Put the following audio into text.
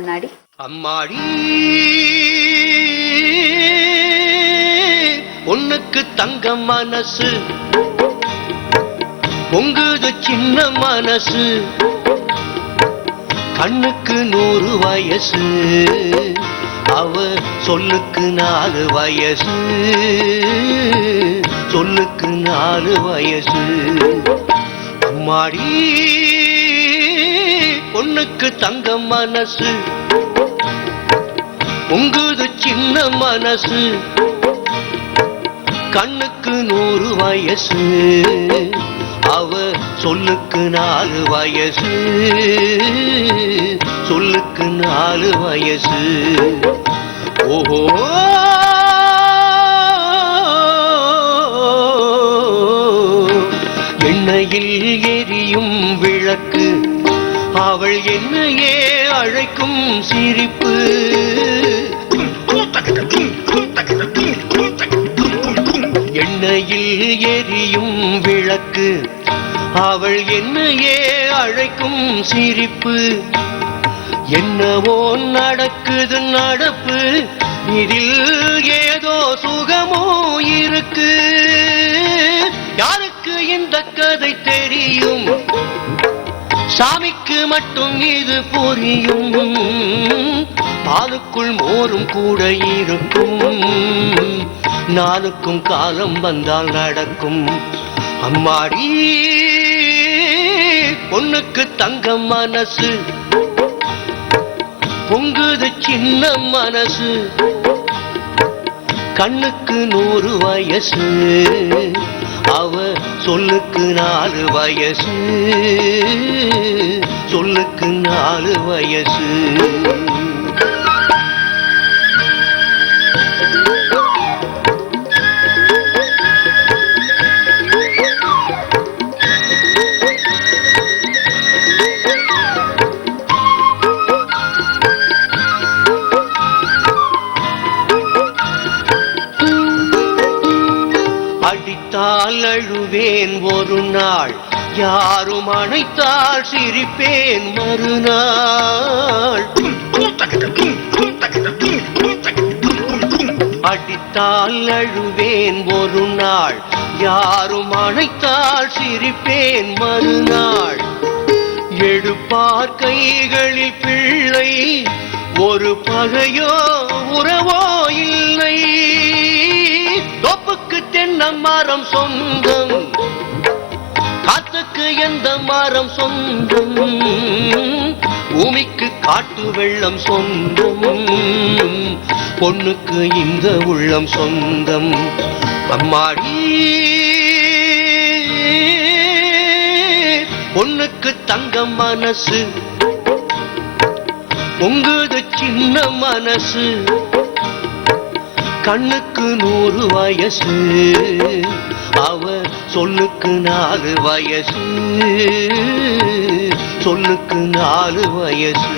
முன்னாடி. அம்மாடி உனக்கு தங்க மனசு, பொங்குது சின்ன மனசு, கண்ணுக்கு 100 வயசு, அவ சொல்லுக்கு 4 வயசு, சொல்லுக்கு 4 வயசு. அம்மாடி பொண்ணுக்கு தங்க மனசு, பொங்குது சின்ன மனசு, கண்ணுக்கு 100 வயசு, அவ சொல்லுக்கு 4 வயசு, சொல்லுக்கு 4 வயசு. ஓஹோ எண்ணெயில் எரியும் விளக்கு, அவள் என்னையே அழைக்கும் சிரிப்பு. எண்ணெயில் எரியும் விளக்கு, அவள் என்னையே அழைக்கும் சிரிப்பு. என்னவோ நடக்குது நடப்பு, இதில் ஏதோ சுகமோ இருக்கு. யாருக்கு இந்த கதை தெரியும்? சாமிக்கு மட்டும் இது புரியும். பாலுக்குள் மோரும் கூட இருக்கும், நாளுக்கும் காலம் வந்தால் நடக்கும். அம்மாடி பொண்ணுக்கு தங்க மனசு, பொங்குது சின்ன மனசு, கண்ணுக்கு 100 வயசு, அவ சொல்லுக்கு 4 வயசு, சொல்லுக்கு 4 வயசு. அடித்தால் அழுவேன் ஒரு நாள், யாரும் அணைத்தால் சிரிப்பேன் மறுநாள். அடித்தால் அழுவேன் ஒரு நாள், யாரும் அணைத்தால் சிரிப்பேன் மறுநாள். எடுப்பார் கைகளில் பிள்ளை, ஒரு பகையோ உறவோ இல்லை. தோப்புக்கு தென்னை மரம் சொந்தம், காத்துக்கு எந்த மரம் சொந்தம், பூமிக்கு காட்டு வெள்ளம் சொந்தம், பொண்ணுக்கு இந்த உள்ளம் சொந்தம். அம்மாடி பொண்ணுக்கு தங்க மனசு, பொங்குது சின்ன மனசு, கண்ணுக்கு 100 வயசு, அவ சொல்லுக்கு 4 வயசு, சொல்லுக்கு 4 வயசு.